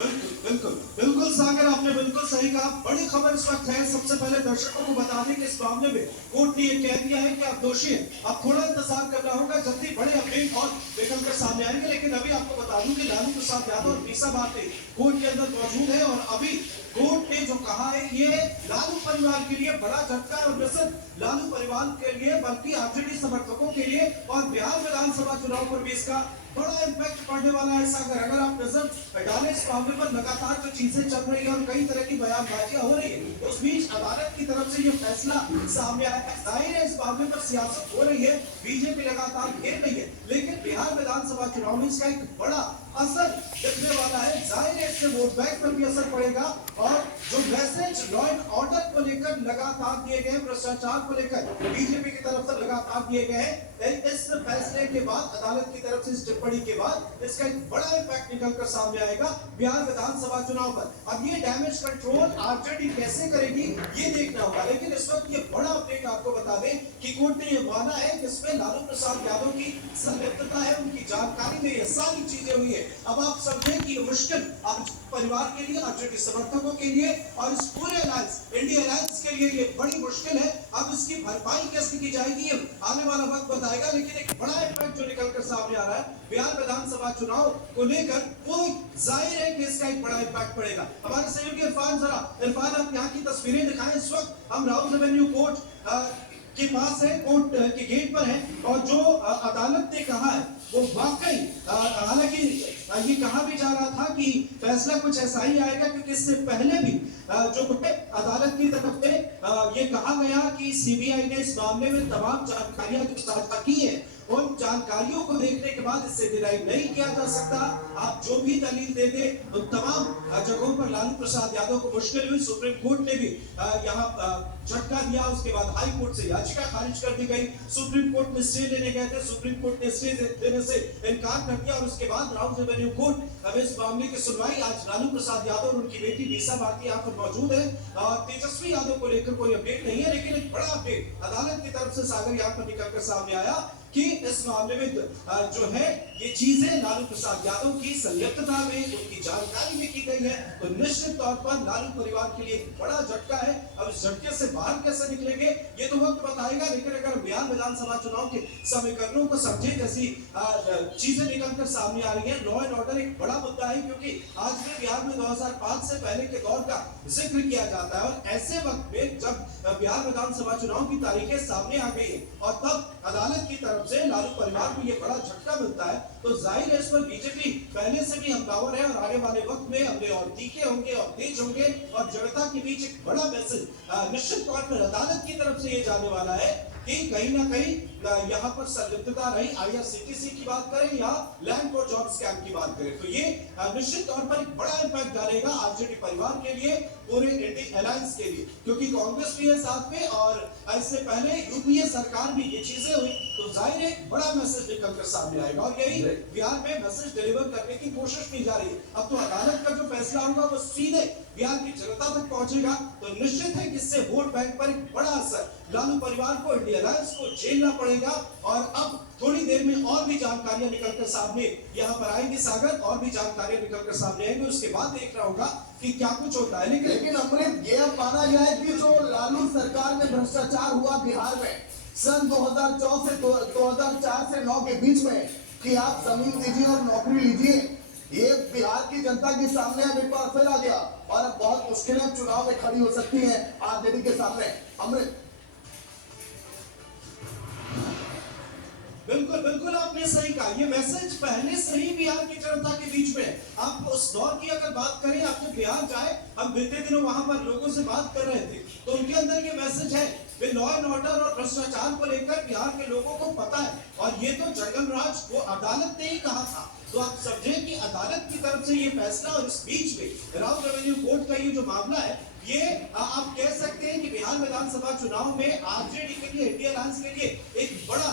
बिल्कुल बिल्कुल सागर, आपने बिल्कुल सही कहा। बड़ी खबर इस वक्त है। सबसे पहले दर्शकों को बता दें कि इस मामले में कोर्ट ने यह कह दिया है कि आप दोषी हैं। अब थोड़ा इंतजार करना होगा, जल्दी बड़े अपडेट और निकल कर सामने आएंगे। लेकिन अभी आपको बता दूं कि लालू प्रसाद यादव और मीसा भारती कोर्ट के अंदर मौजूद है और अभी कोर्ट ने जो कहा है ये लालू परिवार के लिए बड़ा झटका है, और न सिर्फ लालू परिवार के लिए बल्कि आरजेडी समर्थकों के लिए और बिहार विधानसभा चुनाव पर भी इसका बड़ा इम्पैक्ट पड़ने वाला है। सागर, अगर आप नजर डालें इस मामले पर, लगातार जो चीजें चल रही है और कई तरह की बयानबाजियां हो रही है, उस बीच अदालत की तरफ से ये फैसला सामने आया है। जाहिर है इस मामले पर सियासत हो रही है, बीजेपी लगातार घेर रही है, लेकिन बिहार विधानसभा चुनाव में इसका एक बड़ा असर दिखने वाला है। जाहिर है इससे वोट बैंक पर भी असर पड़ेगा और जो मैसेज लॉ एंड ऑर्डर को लेकर लगातार दिए गए, भ्रष्टाचार को लेकर बीजेपी की तरफ से लगातार दिए गए हैं, इस फैसले के बाद, अदालत की तरफ से इस टिप्पणी के बाद इसका एक बड़ा इम्पैक्ट निकल कर सामने आएगा बिहार विधानसभा चुनाव पर। अब ये डैमेज कंट्रोल आरजेडी कैसे करेगी ये देखना होगा, लेकिन इस वक्त ये बड़ा अपडेट आपको बता दें कि कोर्ट ने ये माना है जिसमें लालू प्रसाद यादव की संलिप्तता है, उनकी जानकारी में ये सारी चीजें हुई है। अब आप समझें कि ये मुश्किल अब परिवार के लिए, आरजेडी समर्थकों के लिए और इस पूरे अलायंस, इंडिया अलायंस के लिए ये बड़ी मुश्किल है। अब इसकी भरपाई कैसे की जाएगी ये आने वाला वक्त बताएगा, लेकिन एक बड़ा इम्पैक्ट जो निकल कर सामने आ रहा है बिहार विधानसभा चुनाव को लेकर, वो जाहिर है कि इसका एक बड़ा इम्पैक्ट पड़ेगा। हमारे सहयोगी इरफान, जरा इरफान आप यहाँ की तस्वीरें दिखाएं। इस वक्त हम राउज रेवेन्यू कोर्ट के पास है, कोर्ट के गेट पर है, और जो अदालत ने कहा है वो वाकई, हालांकि ये कहा भी जा रहा था कि फैसला कुछ ऐसा ही आएगा, क्योंकि इससे पहले भी जो अदालत की तरफ से ये कहा गया कि सीबीआई ने इस मामले में तमाम जानकारियां जो साझा की है, उन जानकारियों को देखने के बाद इससे डिराइव नहीं किया जा सकता। आप जो भी दलील देते उन तमाम जगहों पर लालू प्रसाद यादव को मुश्किल हुई। सुप्रीम कोर्ट ने भी यहाँ झटका दिया, उसके बाद हाई कोर्ट से याचिका खारिज कर दी गई, सुप्रीम कोर्ट में स्टे लेने गए थे, सुप्रीम कोर्ट ने स्टे देने से इनकार कर दिया, और उसके बाद राउज रेवेन्यू कोर्ट अब इस मामले की सुनवाई, आज लालू प्रसाद यादव और उनकी बेटी मीसा भारती यहाँ पर मौजूद है। तेजस्वी यादव को लेकर कोई अपडेट नहीं है, लेकिन एक बड़ा अपडेट अदालत की तरफ से सागर यहाँ पर निकल कर सामने आया कि इस मामले में जो है ये चीजें लालू प्रसाद यादव की संलिप्तता में, उनकी जानकारी में की गई है, तो निश्चित तौर पर लालू परिवार के लिए एक बड़ा झटका है। अब इस झटके से बाहर कैसे निकलेंगे ये तो वक्त बताएगा, लेकिन अगर बिहार विधानसभा चुनाव के समीकरणों को समझे, जैसी चीजें निकलकर सामने आ रही है, लॉ एंड ऑर्डर एक बड़ा मुद्दा है, क्योंकि आज भी बिहार में 2005 से पहले के दौर का जिक्र किया जाता है, और ऐसे वक्त में जब बिहार विधानसभा चुनाव की तारीखें सामने आ गई है और तब अदालत की तरफ से लालू परिवार को ये बड़ा झटका मिलता है, तो जाहिर है इस पर बीजेपी पहले से भी हमलावर है, और आने वाले वक्त में हमले और तीखे होंगे और तेज होंगे, और जनता के बीच एक बड़ा मैसेज निश्चित तौर पर अदालत की तरफ से ये जाने वाला है कि कहीं ना कहीं यहाँ पर संलिप्तता रही। आईआरसीटीसी की बात करें या लैंड फॉर जॉब स्कैम की बात करें, तो ये निश्चित तौर पर एक बड़ा इम्पैक्ट डालेगा आरजेडी परिवार के लिए, पूरे इंडिया अलायंस के लिए, क्योंकि कांग्रेस भी है साथ में, और इससे पहले यूपीए सरकार भी, ये चीजें हुई, तो जाहिर है बड़ा मैसेज निकल कर सामने आएगा, और यही बिहार में मैसेज डिलीवर करने की कोशिश की जा रही है। अब तो अदालत का जो फैसला होगा वो सीधे बिहार की जनता तक पहुंचेगा, तो निश्चित है कि इससे वोट बैंक पर एक बड़ा असर लालू परिवार को, इंडिया अलायंस को झेलना पड़ेगा। और अब थोड़ी देर में और भी जानकारियां निकलकर सामने यहाँ पर आएंगी सागर, और भी जानकारियां निकलकर सामने आएंगी, उसके बाद देखना होगा कि क्या कुछ होता है। लेकिन अमृत, ये माना जाए कि जो लालू सरकार में भ्रष्टाचार हुआ बिहार में सन 2004 से 9 के बीच में, कि आप जमीन दीजिए और नौकरी लीजिए, ये बिहार की जनता के सामने अब एक बार फिर आ गया, और अब बहुत मुश्किलें चुनाव में खड़ी हो सकती हैं आरजेडी के सामने। अमृत, बिल्कुल बिल्कुल आपने सही कहा, ये मैसेज पहले से ही बिहार की जनता के बीच में। आप उस दौर की अगर बात करें, आपने बिहार जाए, हम बीते दिनों वहां पर लोगों से बात कर रहे थे, तो उनके अंदर ये मैसेज है, वे लॉ एंड ऑर्डर और भ्रष्टाचार को लेकर बिहार के लोगों को पता है, और ये तो जंगल राज वो अदालत ने ही कहा था। तो आप समझें कि अदालत की तरफ से ये फैसला, और इस बीच में राउज रेवेन्यू कोर्ट का ये जो मामला है, ये आप कह सकते हैं कि बिहार विधानसभा चुनाव में आरजेडी के लिए, इंडिया अलायंस के लिए एक बड़ा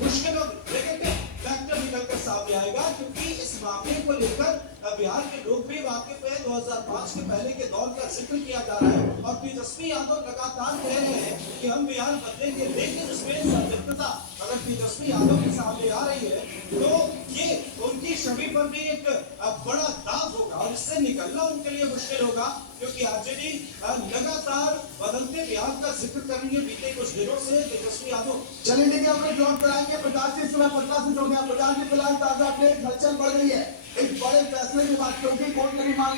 मुश्किल और फैक्टर निकलकर सामने आएगा, क्योंकि इस मामले को लेकर बिहार के लोग भी वाकिफ है 2005 के पहले के दौर का जिक्र किया जा रहा है और तेजस्वी यादव लगातार कह रहे हैं कि हम बिहार बदलेंगे, लेकिन इसमें संदिग्धता अगर तेजस्वी यादव के सामने आ रही है तो ये उनकी छवि पर भी एक बड़ा दाग होगा और इससे निकलना उनके लिए मुश्किल होगा, क्योंकि आरजेडी लगातार बदलते बिहार का जिक्र कर रही है बीते कुछ दिनों से। तेजस्वी यादव चलिए देखिए अपने जॉब कराएंगे। प्रकाश जी सुबह पटना से जुड़ गया। प्रकाश जी फिलहाल ताजा अपडेट, हलचल बढ़ गई है एक बड़े फैसले के बाद, क्योंकि कोर्ट ने भी मान